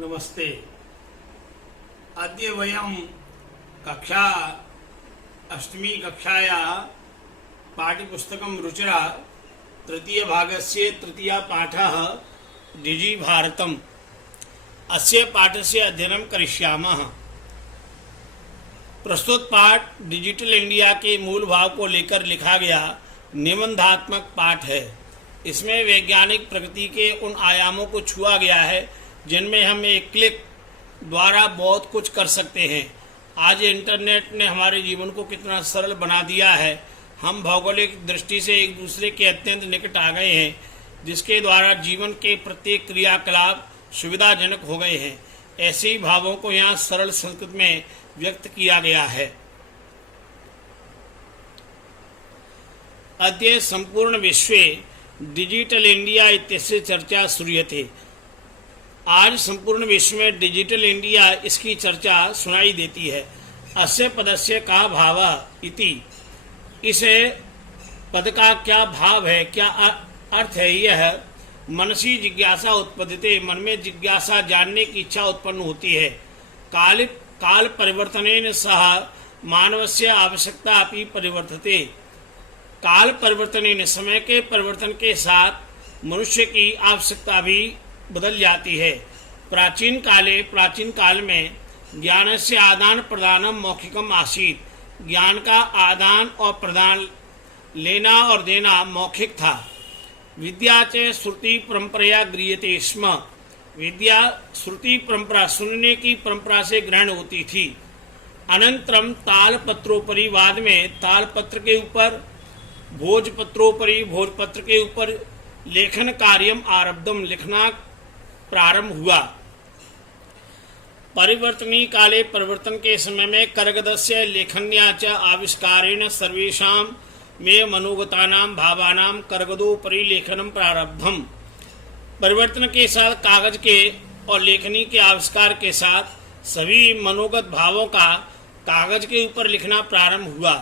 नमस्ते। अद्य वयं कक्षा अष्टमी कक्षाया पाठ्यपुस्तकं रुचिरा तृतीयभागस्य तृतीयपाठः डिजिभारतम् अस्य पाठस्य अध्ययनं करिष्यामः। प्रस्तुत पाठ डिजिटल इंडिया के मूल भाव को लेकर लिखा गया निबंधात्मक पाठ है। इसमें वैज्ञानिक प्रगति के उन आयामों को छुआ गया है जिनमें हम एक क्लिक द्वारा बहुत कुछ कर सकते हैं। आज इंटरनेट ने हमारे जीवन को कितना सरल बना दिया है। हम भौगोलिक दृष्टि से एक दूसरे के अत्यंत निकट आ गए हैं, जिसके द्वारा जीवन के प्रत्येक क्रियाकलाप सुविधाजनक हो गए हैं। ऐसे ही भावों को यहाँ सरल संस्कृत में व्यक्त किया गया है। अद्य संपूर्ण विश्वे डिजिटल इंडिया इत्यस्य चर्चा श्रूयते। आज संपूर्ण विश्व में डिजिटल इंडिया इसकी चर्चा सुनाई देती है। अस्य पदस्य का भाव इति, इस पद का क्या भाव है, क्या अर्थ है? यह मनसी जिज्ञासा उत्पद्यते, मन में जिज्ञासा जानने की इच्छा उत्पन्न होती है। काल परिवर्तनेन सह मानवस्य आवश्यकता अपि परिवर्तते। काल परिवर्तनेन, समय के परिवर्तन के साथ मनुष्य की आवश्यकता भी बदल जाती है। प्राचीन काल में ज्ञान से आदान प्रदानम मौखिकम आसीत। ज्ञान का आदान और प्रदान, लेना और देना मौखिक था। विद्या च श्रुति परंपरा गृह्यते स्म। विद्या श्रुति परंपरा, सुनने की परंपरा से ग्रहण होती थी। अनंतरम तालपत्रोपरि, बाद में तालपत्र के ऊपर, भोजपत्रोपरि, भोजपत्र के ऊपर लेखन कार्यम आरब्धम, लिखना प्रारंभ हुआ। परिवर्तनी काले, परिवर्तन के समय में करगदस्य लेखन्या च आविष्कारेण सर्वेषां मे मनोगतानां भावानां करगदोपरि लेखनम प्रारब्धम। परिवर्तन के साथ कागज के और लेखनी के आविष्कार के साथ सभी मनोगत भावों का कागज के ऊपर लिखना प्रारंभ हुआ।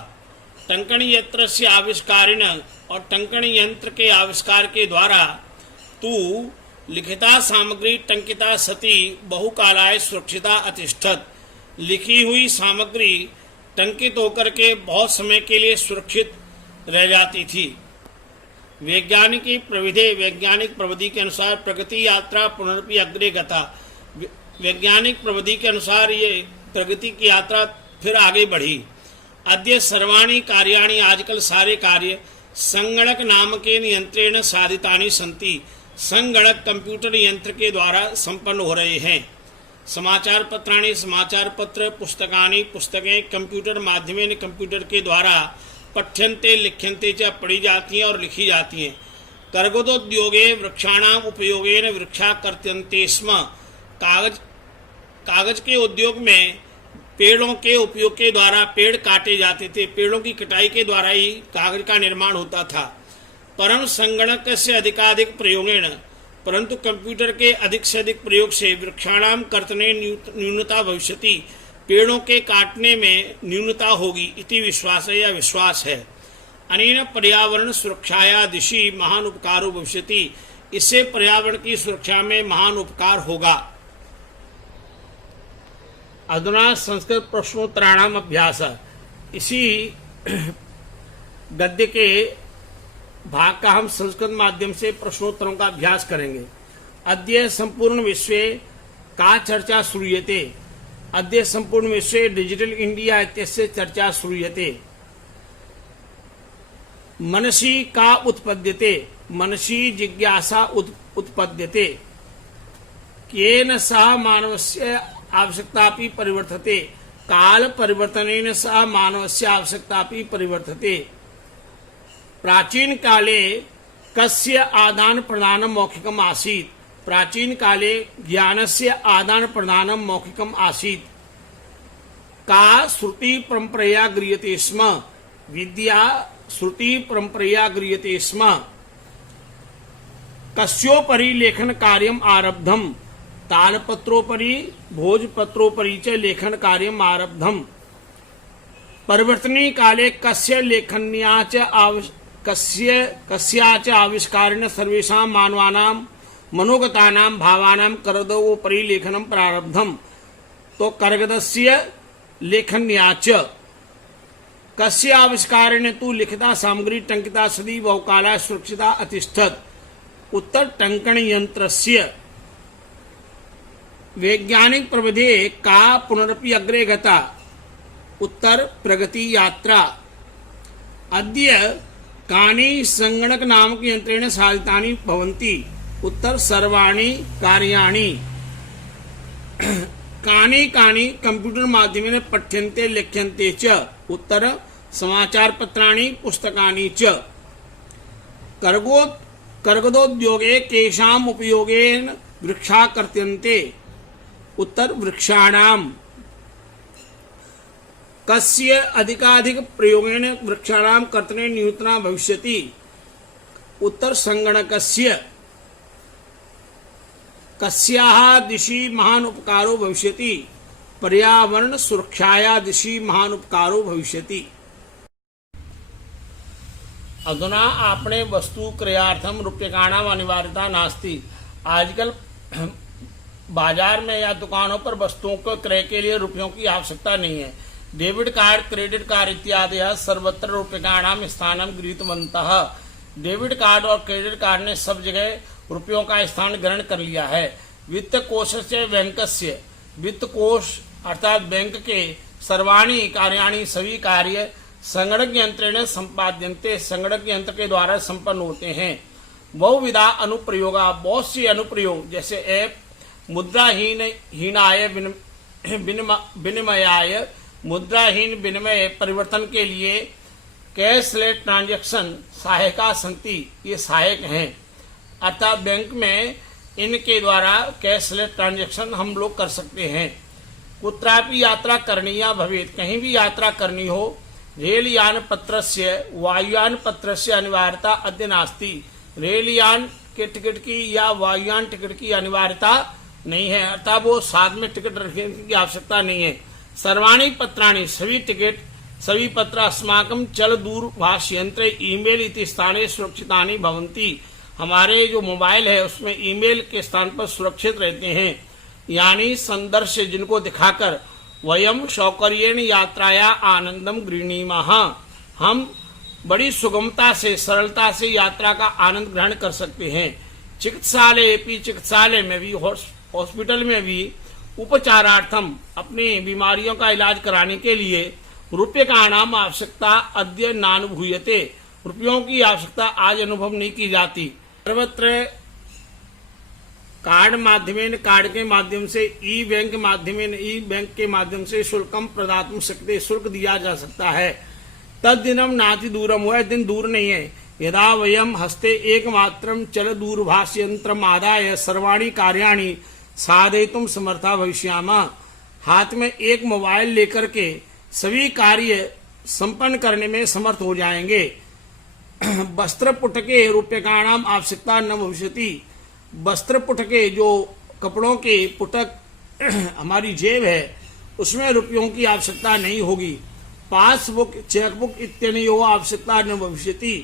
टंकण यंत्र से आविष्कारेण, और टंकण यंत्र के आविष्कार के द्वारा तू लिखिता सामग्री टंकिता सती बहुकालाय सुरक्षिता अतिष्ठत। लिखी हुई सामग्री टंकित होकर के बहुत समय के लिए सुरक्षित रह जाती थी। वैज्ञानिक प्रविधि के अनुसार प्रगति यात्रा पुनरपि अग्रे गता। वैज्ञानिक प्रविधि के अनुसार ये प्रगति की यात्रा फिर आगे बढ़ी। अद्य सर्वाणि कार्याणि, आजकल सारे कार्य संगणक नाम के यंत्रेण साधितानि सन्ति। संगणक कंप्यूटर यंत्र के द्वारा संपन्न हो रहे हैं। समाचार पत्राणि, समाचार पत्र, पुस्तकानि, पुस्तकें कंप्यूटर माध्यमेन, कंप्यूटर के द्वारा पठ्यन्ते लिख्यन्ते च, पढ़ी जाती हैं और लिखी जाती हैं। कर्गदोद्योगे वृक्षाणाम उपयोगेन वृक्षा कर्त्यन्ते स्म। कागज के उद्योग में पेड़ों के उपयोग के द्वारा पेड़ काटे जाते थे। पेड़ों की कटाई के द्वारा ही कागज का निर्माण होता था। परम संगणक से अधिकाधिक प्रयोगेण, परंतु कंप्यूटर के अधिक से अधिक प्रयोग से वृक्षाणाम कर्तने न्यूनता भविष्यति, पेड़ों के काटने में न्यूनता होगी। इति विश्वास, या विश्वास है। अनेन पर्यावरण सुरक्षाया दिशि महान उपकारो भविष्यति, इससे पर्यावरण की सुरक्षा में महान उपकार होगा। अधुना संस्कृत प्रश्नोत्तराणाम अभ्यास। इसी गद्य के भाग का हम संस्कृत माध्यम से प्रश्नोत्तरों का अभ्यास करेंगे। अद्य संपूर्ण विश्वे का चर्चा श्रूयते। अद्य संपूर्ण विश्वे डिजिटल इंडिया इत्यस्य चर्चा श्रूयते। मनसी का उत्पद्यते, मनसी जिज्ञासा उत्पद्यते। केन सह मानवस्य आवश्यकतापि परिवर्तते। काल परिवर्तनेन सह मानवस्य आवश्यकतापि परिवर्तते। प्राचीन काले कस्य आदान प्रदानम मौखिकम आसीत्। प्राचीन काले ज्ञानस्य आदान प्रदानम मौखिकम आसीत्। का श्रुति परंपरया गृह्यते स्म। विद्या श्रुति परंपरया गृह्यते स्म। कस्योपरि लेखन कार्यम आरब्धम। तालपत्रोपरि भोजपत्रोपरि च लेखन कार्यम आरब्धम। परिवर्तनी काले कस्य लेखन्या च कस्याच आविष्कारेण सर्वेषां मानवानां मनोगतानां भावानां कर्गदोपरि लेखनं प्रारब्धम। तो कर्गदस्य लेखन्या च कस्य आविष्कारेण तु लिखिता सामग्री टंकिता सदी बहुकाला सुरक्षिता अतिष्ठत। उत्तर टंकन यंत्रस्य वैज्ञानिक प्रविधि का पुनरपि अग्रे गता। उत्तर प्रगति यात्रा। अद्य कानि संगणक नामक यंत्रेण साधितानि भवन्ति। उत्तर सर्वाणि कार्याणि। कानि कानि कंप्यूटर माध्यमेन पठ्यन्ते लिख्यन्ते च। उत्तर समाचार पत्राणि पुस्तकानि च। कर्गदोद्योगे केषाम् उपयोगेन वृक्षा कर्त्यन्ते। उत्तर वृक्षाणाम्। कस्य अधिकाधिक प्रयोगेन वृक्षाणां कर्तने न्यूनता भविष्यति। उत्तर संगणकस्य। कस्याः दिशि महान उपकारो भविष्यति। पर्यावरण सुरक्षाया दिशि महान उपकारो भविष्यति। अधुना आपणे वस्तु क्रयार्थम रूप्यकाणाम अनिवार्यता नास्ति। आजकल बाजार में या दुकानों पर वस्तुओं को क्रय के लिए रुपयों की आवश्यकता नहीं है। डेबिट कार्ड, क्रेडिट कार्ड इत्यादि सर्वत्र रूप्यकाणाम स्थानं गृहीतवन्तः। डेबिट कार्ड और क्रेडिट कार्ड ने सब जगह रुपयों का स्थान ग्रहण कर लिया है। वित्त कोशस्य बैंकस्य। वित्त कोश अर्थात बैंक के सर्वाणि कार्याणि सभी कार्य संगणक यंत्रेण संपाद्यन्ते। संगणक यंत्र के द्वारा संपन्न होते हैं। बहुविधा अनुप्रयोगा। बहुत सी अनुप्रयोग जैसे ऐप मुद्राहीनाय विनिमयाय। मुद्राहीन विनिमय परिवर्तन के लिए कैशलेस ट्रांजैक्शन सहायका संति। ये सहायक हैं अर्थात बैंक में इनके द्वारा कैशलेस ट्रांजैक्शन हम लोग कर सकते हैं। कुत्रापि यात्रा करणीया भवेत्। कहीं भी यात्रा करनी हो। रेलयान पत्रस्य वायुयान पत्रस्य अनिवार्यता अद्य नास्ति। रेलयान के टिकट की या वायुयान टिकट की अनिवार्यता नहीं है अर्थात वो साथ में टिकट रखने की आवश्यकता नहीं है। सर्वाणि पत्राणि। सभी टिकट सभी पत्र अस्माकं चल दूरभाष यंत्र ईमेल इति स्थाने सुरक्षितानि भवन्ति। हमारे जो मोबाइल है उसमें ईमेल के स्थान पर सुरक्षित रहते हैं। यानी संदर्श जिनको दिखाकर वयम सौकर्येण यात्राया आनंदम गृह्णीमः। हम बड़ी सुगमता से सरलता से यात्रा का आनंद ग्रहण कर सकते हैं। चिकित्सालय में भी हॉस्पिटल में भी उपचारार्थम अपनी बीमारियों का इलाज कराने के लिए रूप्यकाणाम आवश्यकता अद्य नानुभूयते। रुपयों की आवश्यकता आज अनुभव नहीं की जाती। सर्वत्र कार्ड के माध्यम से ई बैंक के माध्यम से शुल्कम प्रदातुं शक्यते। शुल्क दिया जा सकता है। तद दिनम नाति दूरम। वह दिन दूर नहीं है यदा वयम हस्ते एकमात्रम चल दूरभाष यंत्रम आदाय सर्वाणि कार्याणि साधयितुं समर्था भविष्यामः। हाथ में एक मोबाइल लेकर के सभी कार्य संपन्न करने में समर्थ हो जाएंगे। वस्त्र पुटके रूप्यकाणाम आवश्यकता न भविष्यति। वस्त्र पुटके जो कपड़ों के पुटक हमारी जेब है उसमें रुपयों की आवश्यकता नहीं होगी। पासबुक चेकबुक इत्यनयोः आवश्यकता न भविष्यति।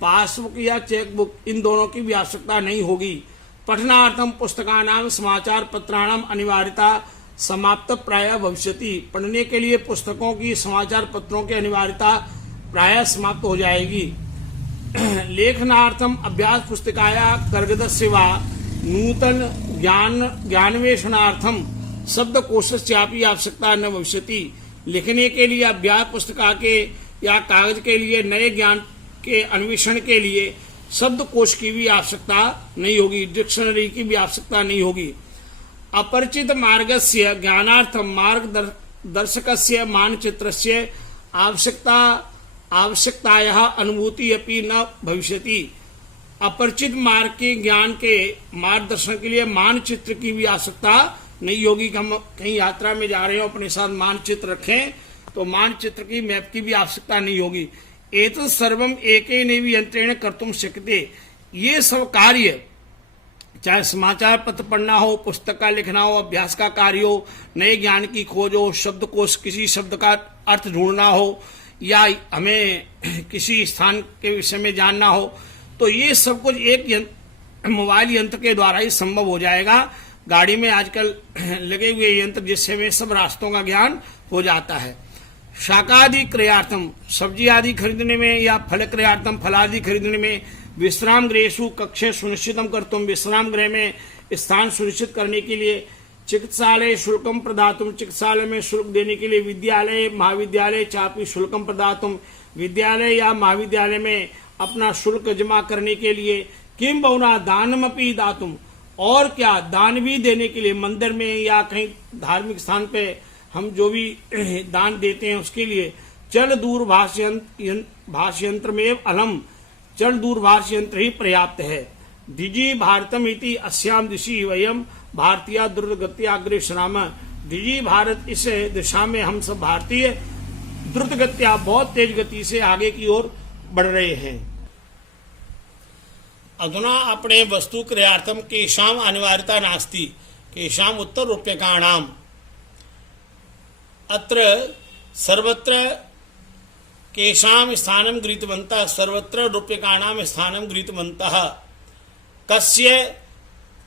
पासबुक या चेकबुक इन दोनों की भी आवश्यकता नहीं होगी। पठनार्थम पुस्तकानाम समाचार पत्राणाम अनिवार्यता समाप्त प्राय भविष्यति। पढ़ने के लिए पुस्तकों की समाचार पत्रों की अनिवार्यता प्राय समाप्त हो जाएगी। लेखनार्थम अभ्यास पुस्तिकाया कर्गदस्य वा नूतन ज्ञानवेषणार्थम शब्दकोशस्यापि आवश्यकता न भविष्यति। लिखने के लिए अभ्यास पुस्तिका के या कागज के लिए नए ज्ञान के अन्वेषण के लिए शब्दकोश की भी आवश्यकता नहीं होगी। डिक्शनरी की भी आवश्यकता नहीं होगी। अपरिचित मार्गस्य ज्ञानार्थम मार्गदर्शकस्य मानचित्रस्य आवश्यकतायाः अनुभूति अपि न भविष्यति। अपरिचित मार्ग के ज्ञान के मार्गदर्शन के लिए मानचित्र की भी आवश्यकता नहीं होगी कि हम कहीं यात्रा में जा रहे हो अपने साथ मानचित्र रखें तो मानचित्र की मैप की भी आवश्यकता नहीं होगी। एतत् सर्वम एकेनैव यंत्रेण कर्तुं शक्यते। ये सब कार्य चाहे समाचार पत्र पढ़ना हो, पुस्तक का लिखना हो, अभ्यास का कार्य हो, नए ज्ञान की खोज हो, शब्दकोश किसी शब्द का अर्थ ढूंढना हो या हमें किसी स्थान के विषय में जानना हो, तो ये सब कुछ एक मोबाइल यंत्र के द्वारा ही संभव हो जाएगा। गाड़ी में आजकल लगे हुए यंत्र जिससे में सब रास्तों का ज्ञान हो जाता है। शाकादि क्रयार्थम, सब्जी आदि खरीदने में या फल क्रयार्थम, फलादि खरीदने में, विश्राम गृहेषु कक्षे सुनिश्चितम कर्तुम, विश्राम गृह में स्थान सुनिश्चित करने के लिए, चिकित्सालय शुल्कम प्रदातुम, चिकित्सालय में शुल्क देने के लिए, विद्यालय महाविद्यालय चापी शुल्कम प्रदातुम, विद्यालय या महाविद्यालय में अपना शुल्क जमा करने के लिए, किम बहुना दानमपि दातुम, और क्या दान भी देने के लिए, मंदिर में या कहीं धार्मिक स्थान पे हम जो भी दान देते हैं उसके लिए, चल दूरभाष यंत्र में अलम, चल दूरभाष यंत्र ही पर्याप्त है। दिजि भारतम इति अस्याम दिशि वयम भारतीय द्रुतगत्या अग्रेसराम, दिजि भारत, इस दिशा में हम सब भारतीय द्रुतगत्या बहुत तेज गति से आगे की ओर बढ़ रहे हैं। अधुना अपने वस्तु क्रयार्थम केषाम अनिवार्यता नास्ति, केषाम उत्तर रूप्यकाणाम, अत्र सर्वत्र केषाम स्थानं गृहीतवन्तः, सर्वत्र रूप्यकाणां स्थानं गृहीतवन्तः, कस्य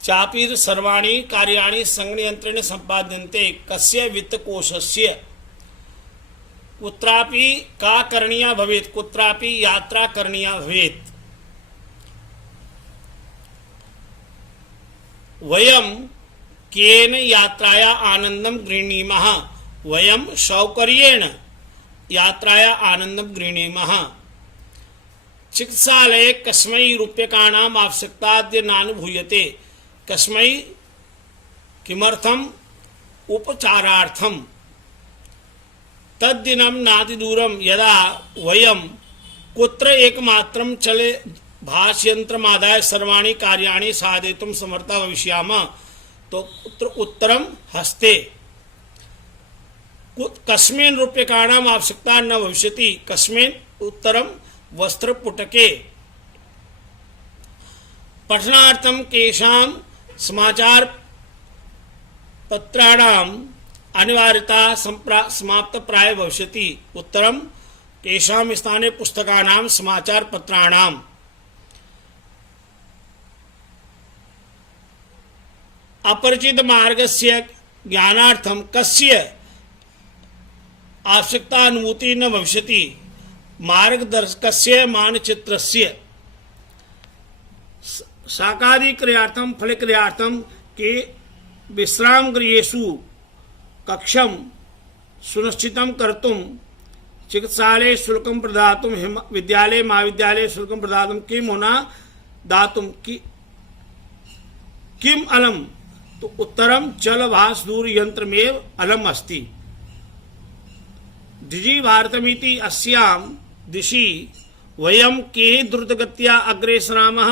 चापि सर्वाणि कार्याणि संगणकयन्त्रेण सम्पाद्यन्ते, कस्य वित्तकोशस्य, कुत्रापि का करणीया भवेत्, कुत्रापि यात्रा करणीया भवेत्, वयं केन यात्राया आनंदम गृह्णीमः, वयं सौकर्येण यात्राया आनंदम गृह्णीमः, चिकित्सालये कस्मै रूप्यकाणाम् आवश्यकताद्य नानुभूयते, कस्मै किमर्थम्, उपचारार्थम्, तद्दिनं नातिदूरं यदा वयं कुत्र एकमात्रं चले भाष्यंत्रमादाय सर्वाणि कार्याणि साधयितुं समर्था भविष्यामः, तो उत्तरं हस्ते, कस्मिन् रूप्यकाणाम् आवश्यकता न भविष्यति, कस्मिन् उत्तरं वस्त्रपुटके, पठनार्थं केषां समाचार पत्राणाम् अनिवार्यता समाप्त प्राय भविष्यति, उत्तरं केषां स्थाने पुस्तकानां समाचार पत्राणाम्, अपरिचित मार्गस्य ज्ञानार्थं कस्य आवश्यकता अनुभूति न भविष्यति, मार्गदर्शकस्य मानचित्रस्य, शाकादि क्रियार्थम फल क्रियार्थम के विश्राम गृहेषु कक्षम सुनिश्चितं कर्तुं, चिकित्सालय शुल्कं प्रदातुं, विद्यालय महाविद्यालय शुल्कं प्रदातुं, किम होना दातुं, किम अलम, तो उत्तरम चल भाष दूर यंत्रमेव अलम अस्ति, दिजि भारतमिति अस्याम दिशि वयम के द्रुतगत्या अग्रेसरामः,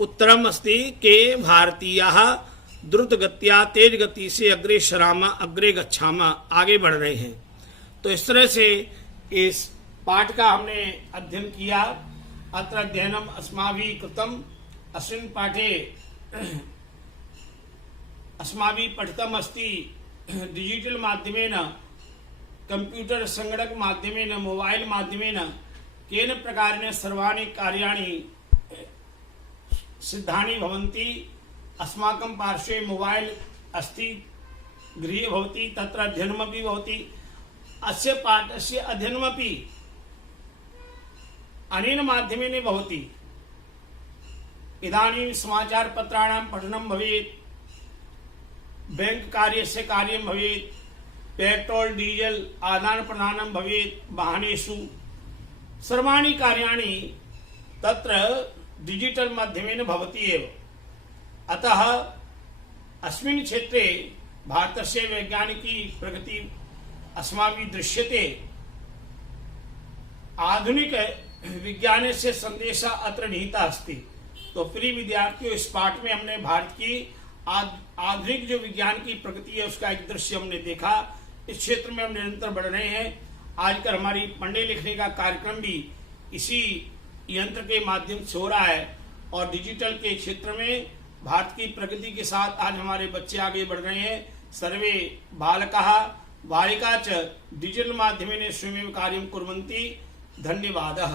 उत्तरम अस्ति के भारतीयाः द्रुतगत्या तेज गति से अग्रेसरामः, अग्रे गच्छामः, आगे बढ़ रहे हैं। तो इस तरह से इस पाठ का हमने अध्ययन किया। अत्र अध्ययनम अस्माभिः कृतम, अस्मिन् पाठे अस्माभिः पठितम् अस्ति डिजिटल माध्यमेन, कंप्यूटर संगणक माध्यमेन, मोबाइल माध्यमेन केन प्रकारेण सर्वाणि कार्याणि सिद्धानि भवन्ति। अस्माकं पार्श्वे मोबाइल अस्ति, गृहे भवति, तत्र अध्ययनमपि भवति। अस्य पाठस्य अध्ययनमपि अनेन माध्यमेन भवति। इदानीं समाचारपत्राणां पठनं भवेत्, बैंक कार्यस्य कार्यं भवेत्, पेट्रोल डीजल आदान प्रदानं भवेत् वाहनेषु, सर्वाणि कार्याणि तत्र डिजिटल माध्यमेन भवति एव। अतः अस्मिन् क्षेत्रे भारतस्य वैज्ञानिकी प्रगति अस्माभिः दृश्यते। आधुनिक विज्ञानस्य संदेशः अत्र निहितः अस्ति। तो प्रिय विद्यार्थियों, इस पाठ में हमने भारत की आधुनिक जो विज्ञान की प्रगति है उसका एक दृश्य हमने देखा। इस क्षेत्र में हम निरंतर बढ़ रहे हैं। आजकल हमारी पढ़ने लिखने का कार्यक्रम भी इसी यंत्र के माध्यम से हो रहा है और डिजिटल के क्षेत्र में भारत की प्रगति के साथ आज हमारे बच्चे आगे बढ़ रहे हैं। सर्वे बालकाः बालिका च डिजिटल माध्यमेन स्वयमेव कार्यं कुर्वन्ति। धन्यवादः।